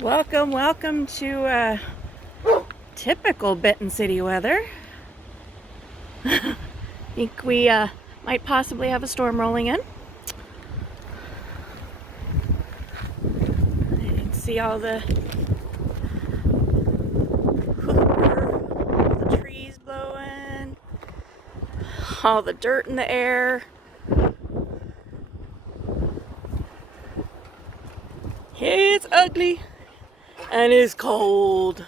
Welcome to typical Benton City weather. Think we might possibly have a storm rolling in. I can see all the trees blowing, all the dirt in the air. It's ugly and it's cold.